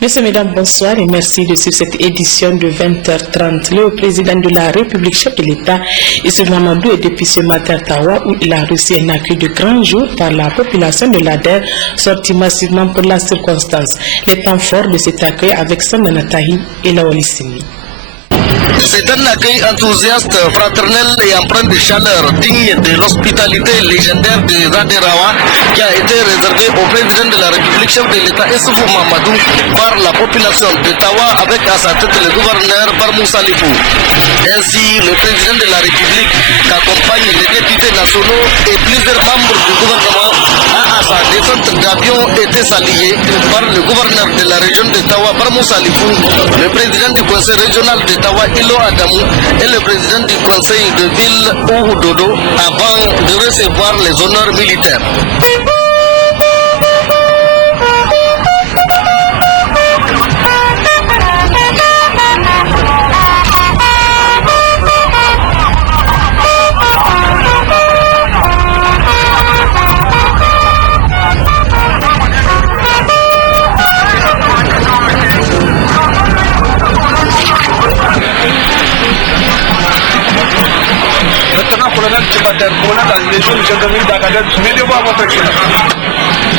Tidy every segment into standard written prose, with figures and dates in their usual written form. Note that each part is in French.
Messieurs, mesdames, bonsoir et merci de suivre cette édition de 20h30. Le président de la République, chef de l'État, Issou Mahamadou, est depuis ce matin à Tawa où il a reçu un accueil de grand jour par la population de l'ADER, sortie massivement pour la circonstance. Les temps forts de cet accueil avec Sandana Tahi et Lawalissimi. C'est un accueil enthousiaste, fraternel et empreint de chaleur, digne de l'hospitalité légendaire de Zaderawa, qui a été réservé au président de la République, chef de l'État Issou Mahamadou, par la population de Tawa, avec à sa tête le gouverneur Barmou Salifou. Ainsi, le président de la République, qu'accompagnent les députés nationaux et plusieurs membres du gouvernement, a à sa descente d'avion été salué par le gouverneur de la région de Tawa, Barmou Salifou, le président du conseil régional de Tawa, Ilo Adamou, et le président du conseil de ville, Ouhou Dodo, avant de recevoir les honneurs militaires.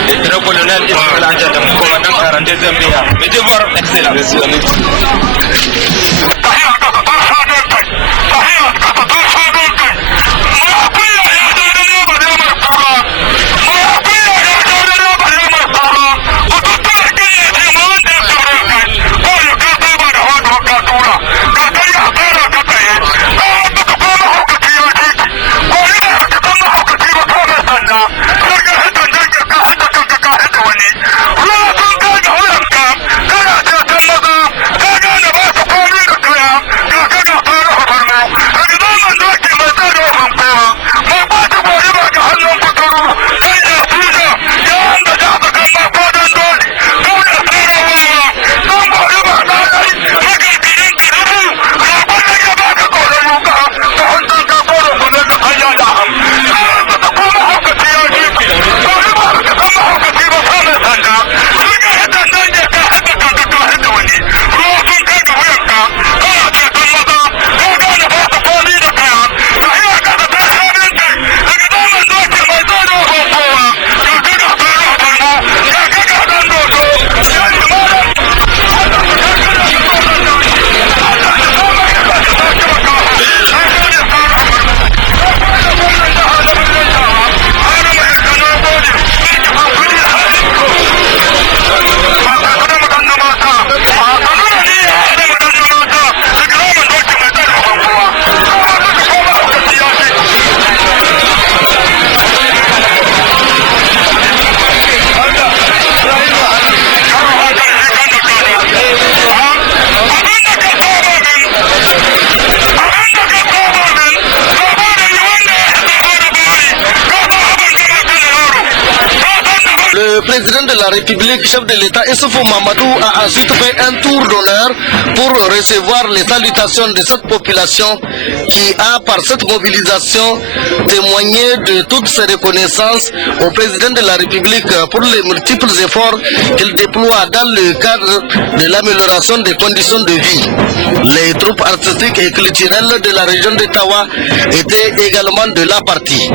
Lieutenant-colonel Ismaël Anjadam, commandant 42e BA. Mes devoirs, excellence. Le président de la République, chef de l'État Issou Mahamadou, a ensuite fait un tour d'honneur pour recevoir les salutations de cette population qui a, par cette mobilisation, témoigné de toutes ses reconnaissances au président de la République pour les multiples efforts qu'il déploie dans le cadre de l'amélioration des conditions de vie. Les troupes artistiques et culturelles de la région de Tawa étaient également de la partie.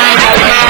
Thank you.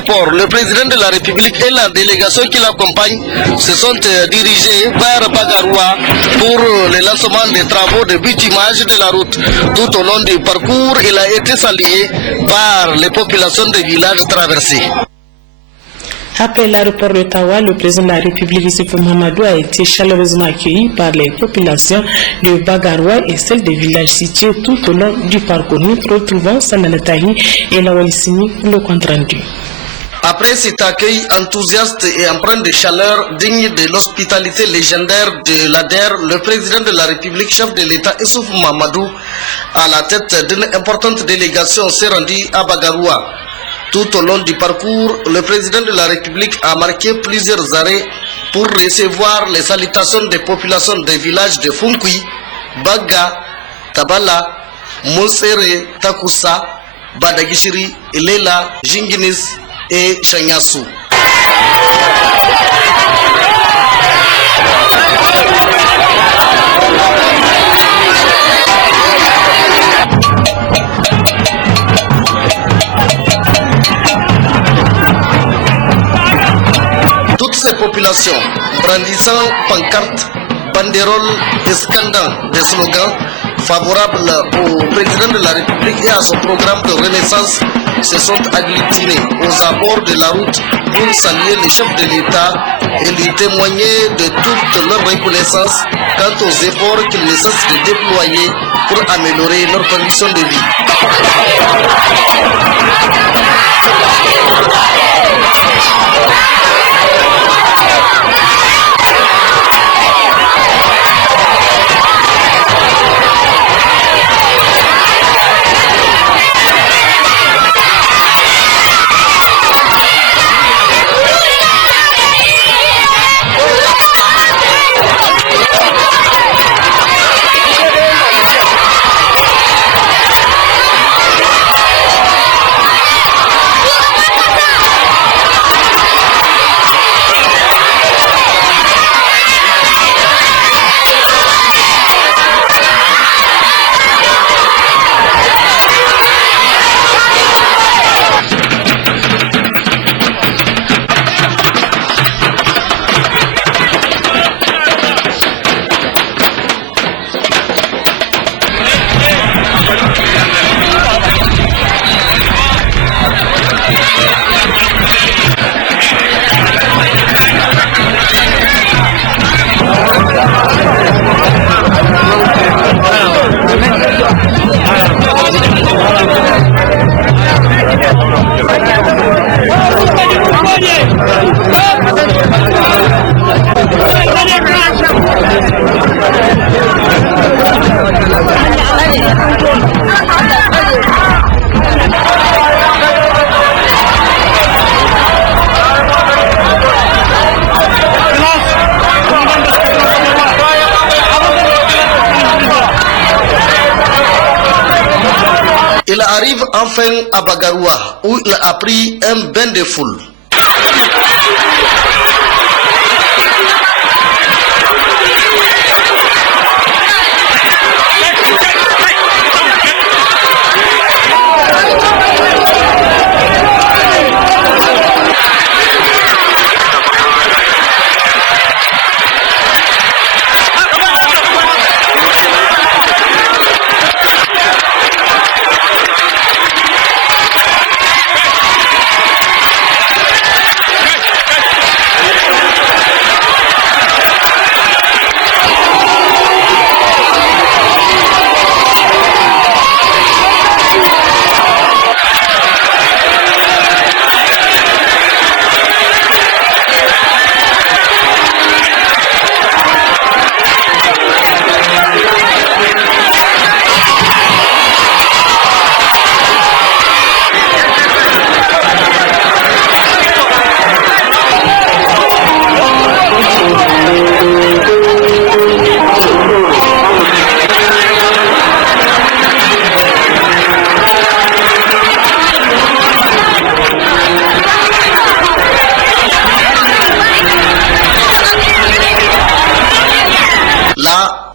l'aéroport, le président de la République et la délégation qui l'accompagne se sont dirigés vers Bagaroua pour le lancement des travaux de bitumage de la route. Tout au long du parcours, il a été salué par les populations des villages traversés. Après l'aéroport de Tawa, le président de la République, Issoufou Mahamadou, a été chaleureusement accueilli par les populations de Bagaroua et celles des villages situés tout au long du parcours. Nous retrouvons Sananatahi et Lawalissini pour le compte rendu. Après cet accueil enthousiaste et empreint de chaleur digne de l'hospitalité légendaire de l'ADER, le président de la République, chef de l'État Issoufou Mahamadou, à la tête d'une importante délégation, s'est rendu à Bagaroua. Tout au long du parcours, le président de la République a marqué plusieurs arrêts pour recevoir les salutations des populations des villages de Funkui, Baga, Tabala, Monsere, Takusa, Badagishiri, Lela, Jinginis et Chanyasu. Ces populations, brandissant pancartes, banderoles et scandant des slogans favorables au président de la République et à son programme de renaissance, se sont agglutinés aux abords de la route pour saluer les chefs de l'État et lui témoigner de toute leur reconnaissance quant aux efforts qu'ils ne cessent de déployer pour améliorer leurs conditions de vie. Il arrive enfin à Bagaroua où il a pris un bain de foule.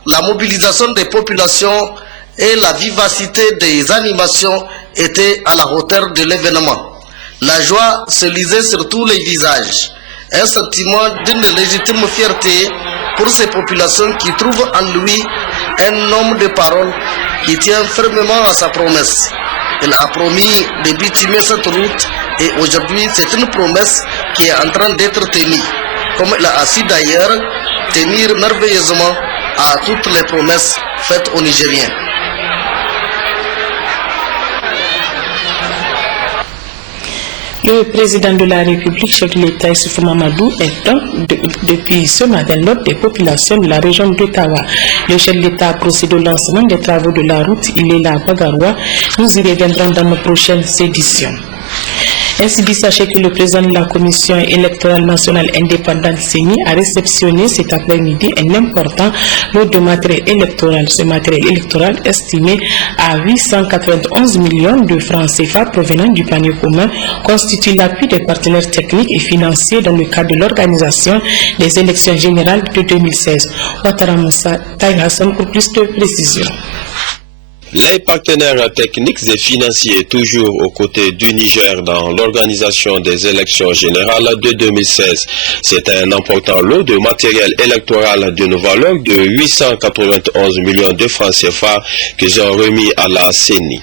La mobilisation des populations et la vivacité des animations étaient à la hauteur de l'événement. La joie se lisait sur tous les visages. Un sentiment d'une légitime fierté pour ces populations qui trouvent en lui un homme de parole qui tient fermement à sa promesse. Il a promis de bitumer cette route et aujourd'hui c'est une promesse qui est en train d'être tenue. Comme il a su d'ailleurs tenir merveilleusement à toutes les promesses faites aux Nigériens. Le président de la République, chef de l'État, Issoufou Mamadou, est depuis ce matin l'hôte des populations de la région d'Ottawa. Le chef de l'État a procédé au lancement des travaux de la route Ilela-Bagaroua. Nous y reviendrons dans nos prochaines éditions. Ainsi dit, sachez que le président de la Commission électorale nationale indépendante CENI a réceptionné cet après-midi un important lot de matériel électoral. Ce matériel électoral estimé à 891 millions de francs CFA provenant du panier commun constitue l'appui des partenaires techniques et financiers dans le cadre de l'organisation des élections générales de 2016. Ouattara Moussa, Taï Hassan pour plus de précisions. Les partenaires techniques et financiers toujours aux côtés du Niger dans l'organisation des élections générales de 2016. C'est un important lot de matériel électoral d'une valeur de 891 millions de francs CFA qu'ils ont remis à la CENI.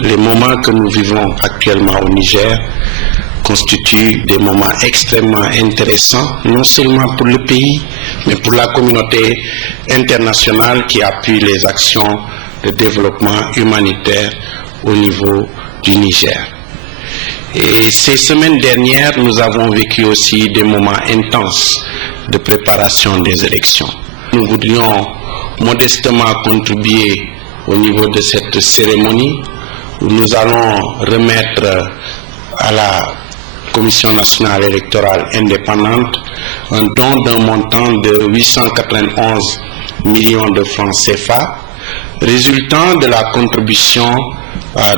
Les moments que nous vivons actuellement au Niger constituent des moments extrêmement intéressants, non seulement pour le pays, mais pour la communauté internationale qui appuie les actions de développement humanitaire au niveau du Niger. Et ces semaines dernières, nous avons vécu aussi des moments intenses de préparation des élections. Nous voudrions modestement contribuer au niveau de cette cérémonie où nous allons remettre à la Commission nationale électorale indépendante un don d'un montant de 891 millions de francs CFA résultant de la contribution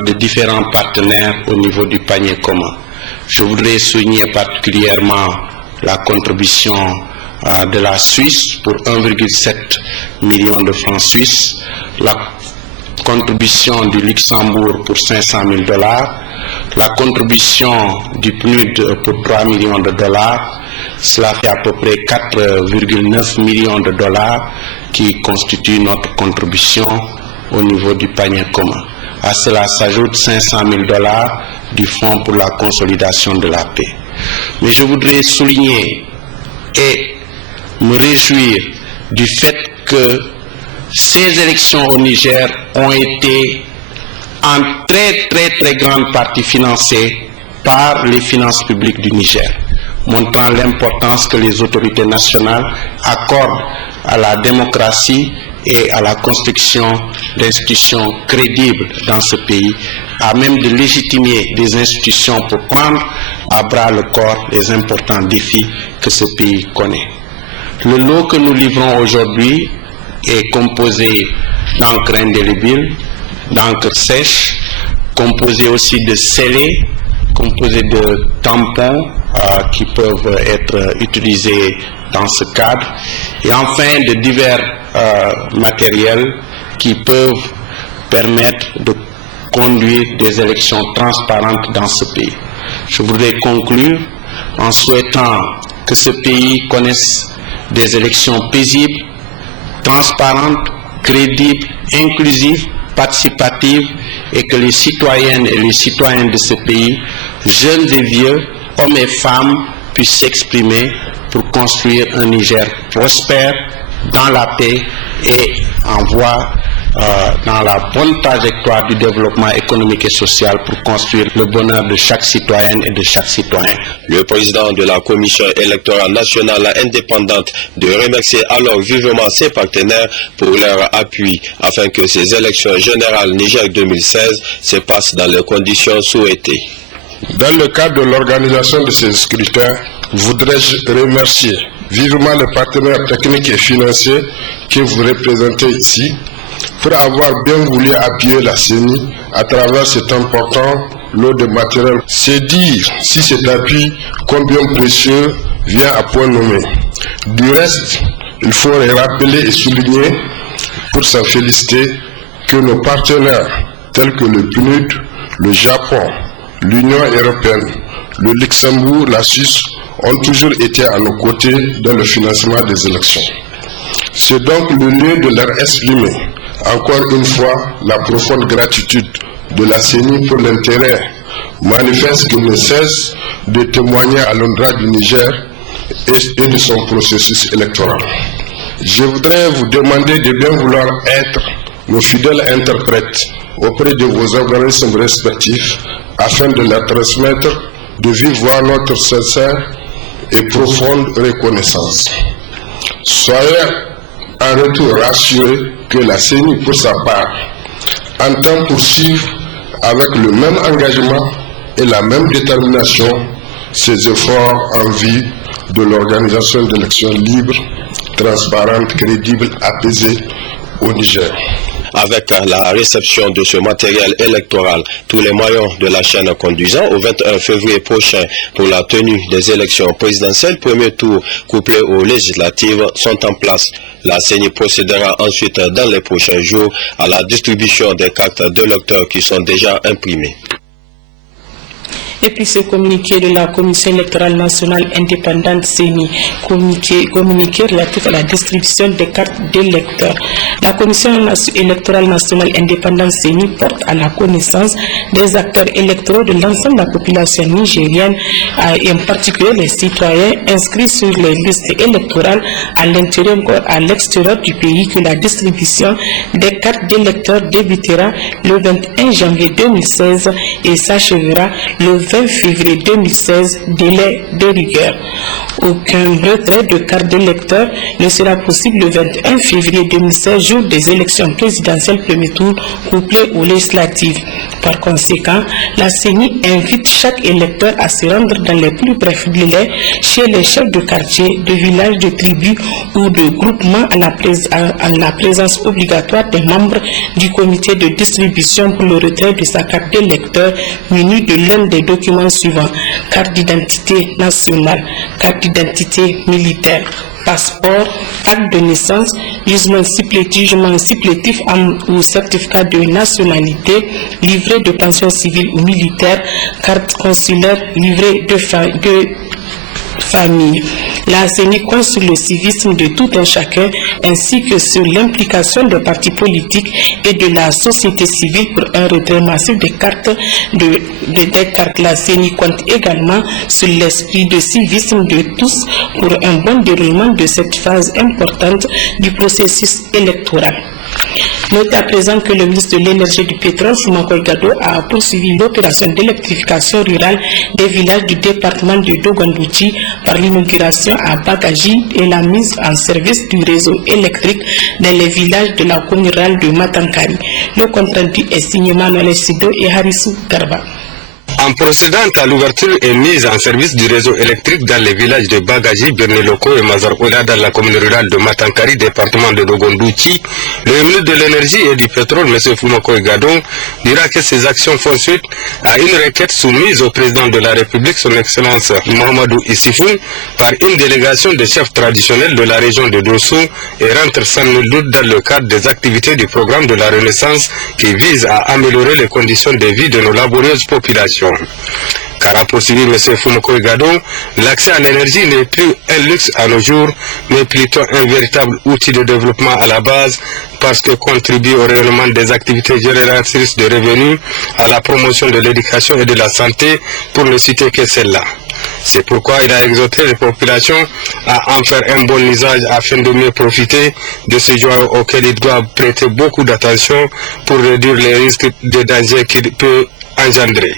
de différents partenaires au niveau du panier commun. Je voudrais souligner particulièrement la contribution de la Suisse pour 1,7 million de francs suisses, la contribution du Luxembourg pour 500 000 $, la contribution du PNUD pour 3 millions de dollars, cela fait à peu près 4,9 millions de dollars qui constitue notre contribution au niveau du panier commun. À cela s'ajoute 500 000 $ du Fonds pour la consolidation de la paix. Mais je voudrais souligner et me réjouir du fait que ces élections au Niger ont été en très grande partie financées par les finances publiques du Niger, montrant l'importance que les autorités nationales accordent à la démocratie et à la construction d'institutions crédibles dans ce pays, à même de légitimer des institutions pour prendre à bras le corps les importants défis que ce pays connaît. Le lot que nous livrons aujourd'hui est composé d'encre indélébile, d'encre sèche, composé aussi de scellés, composé de tampons qui peuvent être utilisés dans ce cadre, et enfin de divers matériels qui peuvent permettre de conduire des élections transparentes dans ce pays. Je voudrais conclure en souhaitant que ce pays connaisse des élections paisibles, transparentes, crédibles, inclusives, participatives, et que les citoyennes et les citoyens de ce pays, jeunes et vieux, hommes et femmes, puissent s'exprimer pour construire un Niger prospère, dans la paix et en voie dans la bonne trajectoire du développement économique et social pour construire le bonheur de chaque citoyenne et de chaque citoyen. Le président de la Commission électorale nationale indépendante de remercier alors vivement ses partenaires pour leur appui afin que ces élections générales Niger 2016 se passent dans les conditions souhaitées. Dans le cadre de l'organisation de ces scrutins, voudrais-je remercier vivement les partenaires techniques et financiers que vous représentez ici pour avoir bien voulu appuyer la CENI à travers cet important lot de matériel. C'est dire si cet appui, combien précieux, vient à point nommé. Du reste, il faut rappeler et souligner pour s'en féliciter que nos partenaires tels que le PNUD, le Japon, l'Union européenne, le Luxembourg, la Suisse ont toujours été à nos côtés dans le financement des élections. C'est donc le lieu de leur exprimer, encore une fois, la profonde gratitude de la CENI pour l'intérêt manifeste qu'il ne cesse de témoigner à l'endroit du Niger et de son processus électoral. Je voudrais vous demander de bien vouloir être nos fidèles interprètes auprès de vos organismes respectifs afin de leur transmettre de vive voix notre sincère et profonde reconnaissance. Soyez en retour rassurés que la CENI, pour sa part, entend poursuivre avec le même engagement et la même détermination ses efforts en vue de l'organisation d'élections libres, transparentes, crédibles, apaisées au Niger. Avec la réception de ce matériel électoral, tous les maillons de la chaîne conduisant au 21 février prochain pour la tenue des élections présidentielles, premier tour couplé aux législatives, sont en place. La CENI procédera ensuite dans les prochains jours à la distribution des cartes d'électeurs qui sont déjà imprimées. Et puis ce communiqué de la Commission électorale nationale indépendante CENI, communiqué relatif à la distribution des cartes d'électeurs. La Commission électorale nationale indépendante CENI porte à la connaissance des acteurs électoraux de l'ensemble de la population nigérienne, et en particulier les citoyens inscrits sur les listes électorales à l'intérieur ou à l'extérieur du pays que la distribution des cartes d'électeurs débutera le 21 janvier 2016 et s'achèvera le 20 février 2016, délai de rigueur. Aucun retrait de carte d'électeur ne sera possible le 21 février 2016, jour des élections présidentielles premier tour couplé aux législatives. Par conséquent, la CENI invite chaque électeur à se rendre dans les plus brefs délais chez les chefs de quartier, de village, de tribus ou de groupements à la présence obligatoire des membres du comité de distribution pour le retrait de sa carte d'électeur muni de l'un des documents suivants: carte d'identité nationale, carte d'identité militaire, passeport, acte de naissance, jugement supplétif ou certificat de nationalité, livret de pension civile ou militaire, carte consulaire, livret de famille. La CENI compte sur le civisme de tout un chacun ainsi que sur l'implication des partis politiques et de la société civile pour un retrait massif des cartes. La CENI compte également sur l'esprit de civisme de tous pour un bon déroulement de cette phase importante du processus électoral. Notez à présent que le ministre de l'Énergie et du Pétrole, Fumako Gado, a poursuivi l'opération d'électrification rurale des villages du département de Dogondouchi par l'inauguration à Bagaji et la mise en service du réseau électrique dans les villages de la commune rurale de Matankari. Le compte rendu est signé Manuel Sido et Harissou Garba. En procédant à l'ouverture et mise en service du réseau électrique dans les villages de Bagaji, Berneloko et Mazaroula dans la commune rurale de Matankari, département de Dogondouchi, le ministre de l'Énergie et du Pétrole, M. Fumako Gado, dira que ces actions font suite à une requête soumise au président de la République, son Excellence Mohamedou Issifou, par une délégation de chefs traditionnels de la région de Dosso et rentre sans nul doute dans le cadre des activités du programme de la Renaissance qui vise à améliorer les conditions de vie de nos laborieuses populations. Car a poursuivi M. Fumako Gado, l'accès à l'énergie n'est plus un luxe à nos jours, mais plutôt un véritable outil de développement à la base, parce que contribue au rayonnement des activités génératrices de revenus, à la promotion de l'éducation et de la santé, pour ne citer que celle-là. C'est pourquoi il a exhorté les populations à en faire un bon usage afin de mieux profiter de ce joyau auquel ils doivent prêter beaucoup d'attention pour réduire les risques de danger qu'il peut engendrer.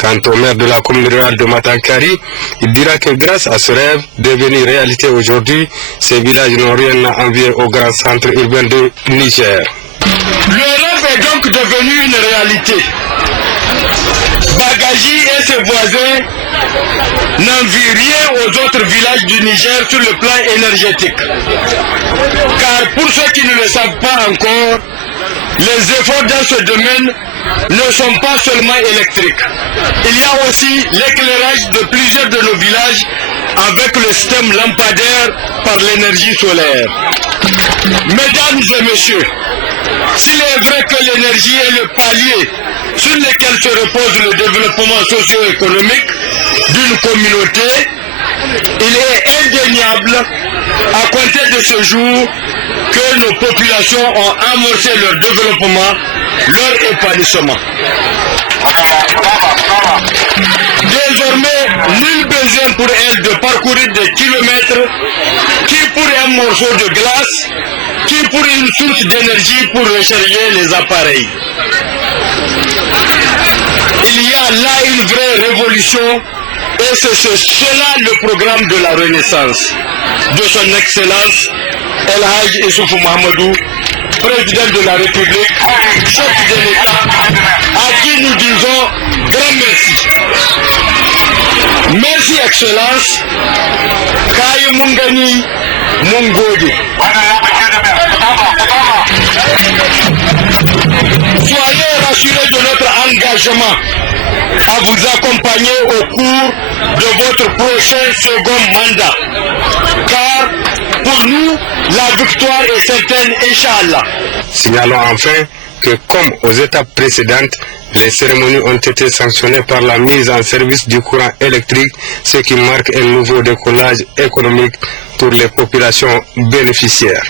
Quant au maire de la commune rurale de Matankari, il dira que grâce à ce rêve devenu réalité aujourd'hui, ces villages n'ont rien à envier au grand centre urbain de Niger. Le rêve est donc devenu une réalité. Bagaji et ses voisins n'envient rien aux autres villages du Niger sur le plan énergétique. Car pour ceux qui ne le savent pas encore, les efforts dans ce domaine ne sont pas seulement électriques. Il y a aussi l'éclairage de plusieurs de nos villages avec le système lampadaire par l'énergie solaire. Mesdames et messieurs, s'il est vrai que l'énergie est le palier sur lequel se repose le développement socio-économique, d'une communauté, il est indéniable à compter de ce jour que nos populations ont amorcé leur développement, leur épanouissement. Désormais, nul besoin pour elles de parcourir des kilomètres, qui pour un morceau de glace, qui pour une source d'énergie pour recharger les appareils. Il y a là une vraie révolution et c'est cela le programme de la Renaissance de son Excellence El Hadj Issoufou Mahamadou, président de la République, chef de l'État, à qui nous disons grand merci. Merci Excellence, Kaye Mungani Mungodi. Soyez rassurés de notre engagement à vous accompagner au cours de votre prochain second mandat. Car pour nous, la victoire est certaine, Inch'Allah. Signalons enfin que comme aux étapes précédentes, les cérémonies ont été sanctionnées par la mise en service du courant électrique, ce qui marque un nouveau décollage économique pour les populations bénéficiaires.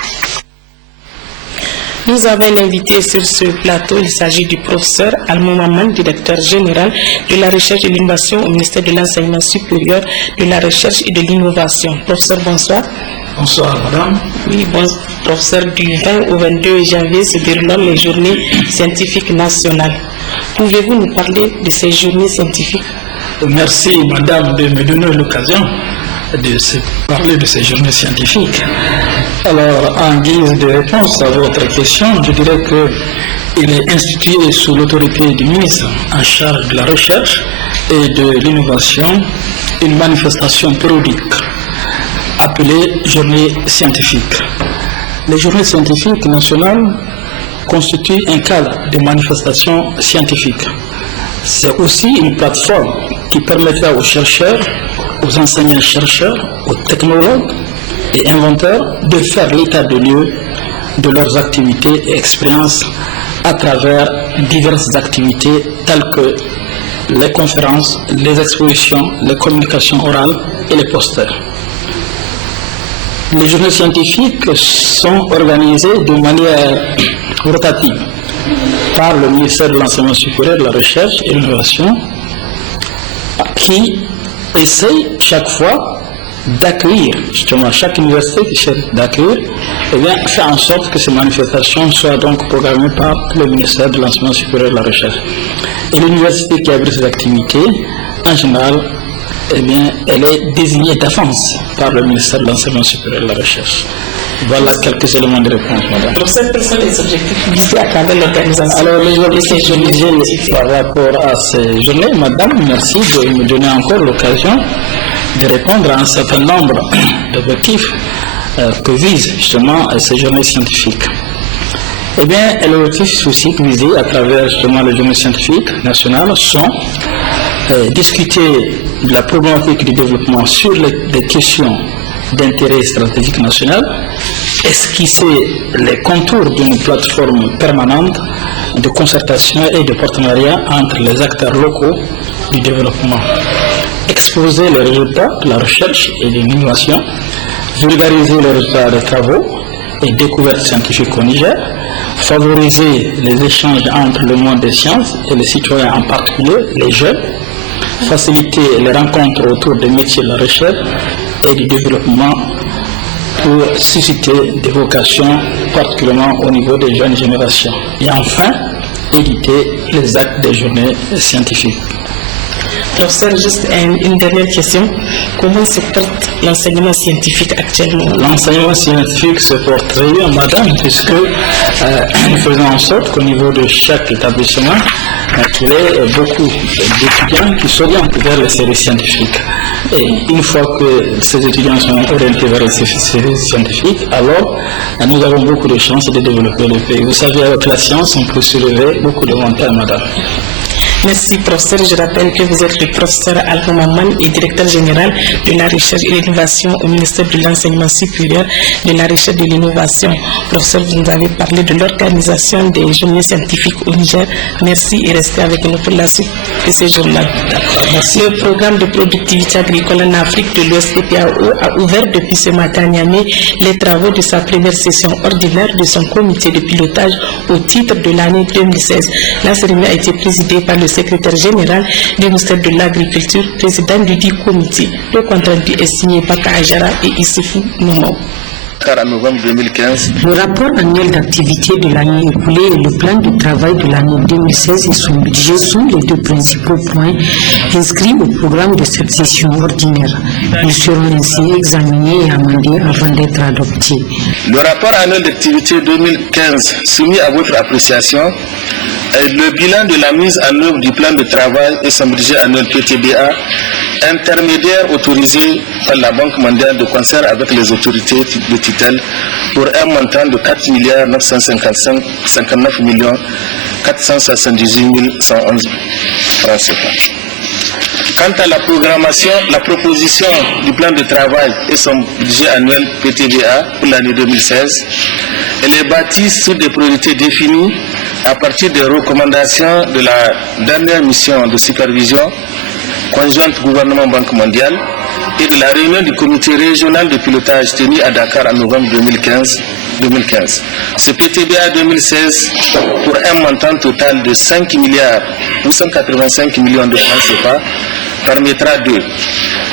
Nous avons un invité sur ce plateau. Il s'agit du professeur Almo Maman, directeur général de la recherche et de l'innovation au ministère de l'Enseignement supérieur, de la recherche et de l'innovation. Professeur, bonsoir. Bonsoir, madame. Oui, bon, professeur, du 20 au 22 janvier se déroulant les journées scientifiques nationales. Pouvez-vous nous parler de ces journées scientifiques? Merci, madame, de me donner l'occasion de parler de ces journées scientifiques. Alors, en guise de réponse à votre question, je dirais qu'il est institué sous l'autorité du ministre en charge de la recherche et de l'innovation une manifestation périodique appelée journée scientifique. Les journées scientifiques nationales constituent un cadre de manifestation scientifique. C'est aussi une plateforme qui permettra aux chercheurs, aux enseignants-chercheurs, aux technologues et inventeurs de faire l'état de lieu de leurs activités et expériences à travers diverses activités telles que les conférences, les expositions, les communications orales et les posters. Les journées scientifiques sont organisées de manière rotative par le ministère de l'Enseignement supérieur, de la Recherche et de l'Innovation, qui essaye chaque fois d'accueillir, justement chaque université qui cherche d'accueillir, et bien faire en sorte que ces manifestations soient donc programmées par le ministère de l'Enseignement supérieur et de la Recherche. Et l'université qui abrite ces activités, en général, eh bien, elle est désignée d'avance par le ministère de l'Enseignement supérieur et de la Recherche. Voilà quelques éléments de réponse, madame. Professeur, quels sont les objectifs visés à travers l'organisation? Alors, les objectifs visés par rapport à ces journées, madame, merci de me donner encore l'occasion de répondre à un certain nombre d'objectifs que visent justement ces journées scientifiques. Eh bien, les objectifs aussi visés à travers justement les journées scientifiques nationales sont discuter de la problématique du développement sur les questions d'intérêt stratégique national, esquisser les contours d'une plateforme permanente de concertation et de partenariat entre les acteurs locaux du développement, exposer les résultats de la recherche et de l'innovation, vulgariser les résultats des travaux et découvertes scientifiques au Niger, favoriser les échanges entre le monde des sciences et les citoyens, en particulier les jeunes, faciliter les rencontres autour des métiers de la recherche et du développement pour susciter des vocations, particulièrement au niveau des jeunes générations. Et enfin, éditer les actes des journées scientifiques. Professeur, juste une dernière question. Comment se porte l'enseignement scientifique actuellement? L'enseignement scientifique se porte très bien, madame, puisque nous faisons en sorte qu'au niveau de chaque établissement, qu'il y ait beaucoup d'étudiants qui s'orientent vers les séries scientifiques. Et une fois que ces étudiants sont orientés vers les séries scientifiques, alors nous avons beaucoup de chances de développer le pays. Vous savez, avec la science, on peut soulever beaucoup de montagnes, madame. Merci professeur. Je rappelle que vous êtes le professeur Alpha Maman et directeur général de la recherche et l'innovation au ministère de l'enseignement supérieur, de la recherche et de l'innovation. Professeur, vous nous avez parlé de l'organisation des journées scientifiques au Niger. Merci et restez avec nous pour la suite de ce journal. Le programme de productivité agricole en Afrique de l'Ouest PAO a ouvert depuis ce matin à Niamey les travaux de sa première session ordinaire de son comité de pilotage au titre de l'année 2016. La cérémonie a été présidée par le secrétaire général du ministère de l'Agriculture, président du dit comité. Le compte rendu est signé Baka Ajara et Issoufou Noumou. En novembre 2015. Le rapport annuel d'activité de l'année écoulée et le plan de travail de l'année 2016 et son budget sont les deux principaux points inscrits au programme de cette session ordinaire. Ils seront ainsi examinés et amendés avant d'être adoptés. Le rapport annuel d'activité 2015 soumis à votre appréciation est le bilan de la mise en œuvre du plan de travail et son budget annuel PTBA, intermédiaire autorisé par la Banque mondiale de concert avec les autorités de tutelle pour un montant de 4 959 478 111 francs CFA. Quant à la programmation, la proposition du plan de travail et son budget annuel PTBA pour l'année 2016, elle est bâtie sur des priorités définies à partir des recommandations de la dernière mission de supervision conjointe gouvernement Banque mondiale et de la réunion du comité régional de pilotage tenu à Dakar en novembre 2015. Ce PTBA 2016, pour un montant total de 5 885 millions de francs CFA, permettra de